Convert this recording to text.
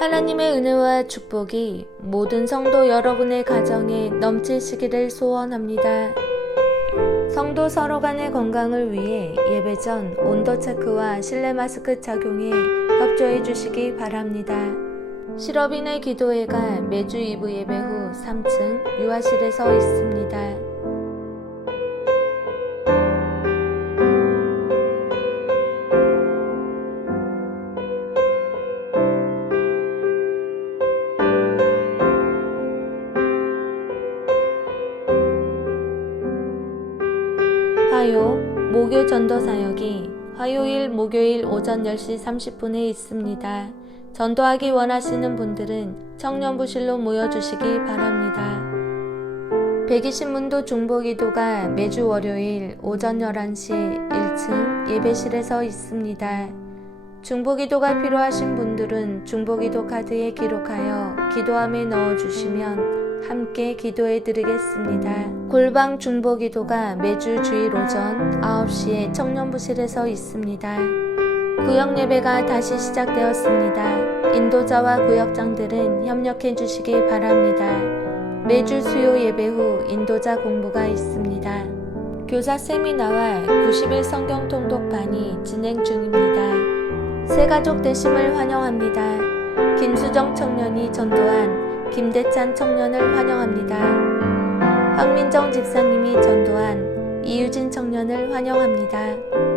하나님의 은혜와 축복이 모든 성도 여러분의 가정에 넘치시기를 소원합니다. 성도 서로 간의 건강을 위해 예배 전 온도 체크와 실내 마스크 착용에 협조해 주시기 바랍니다. 실업인의 기도회가 매주 2부 예배 후 3층 유아실에서 있습니다. 화요 목요 전도 사역이 화요일 목요일 오전 10시 30분에 있습니다. 전도하기 원하시는 분들은 청년부실로 모여주시기 바랍니다. 120문도 중보기도가 매주 월요일 오전 11시 1층 예배실에서 있습니다. 중보기도가 필요하신 분들은 중보기도 카드에 기록하여 기도함에 넣어주시면 함께 기도해 드리겠습니다. 골방 중보 기도가 매주 주일 오전 9시에 청년부실에서 있습니다. 구역 예배가 다시 시작되었습니다. 인도자와 구역장들은 협력해 주시기 바랍니다. 매주 수요 예배 후 인도자 공부가 있습니다. 교사 세미나와 90일 성경 통독반이 진행 중입니다. 새가족 되심을 환영합니다. 김수정 청년이 전도한 김대찬 청년을 환영합니다. 황민정 집사님이 전도한 이유진 청년을 환영합니다.